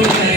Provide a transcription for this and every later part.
Thank you.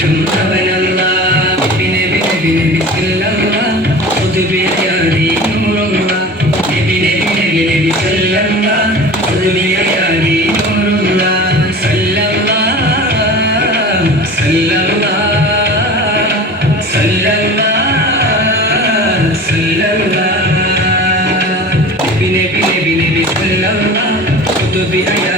போற்றுந்தவையல்லா வினவி வினவி செல்லல்லா புதுவியாடி நூறுல்லா வினவி வினவி செல்லல்லா புதுவியாடி நூறுல்லா செல்லல்லா செல்லல்லா செல்லல்லா செல்லல்லா வினவி வினவி செல்லல்லா புதுவியாடி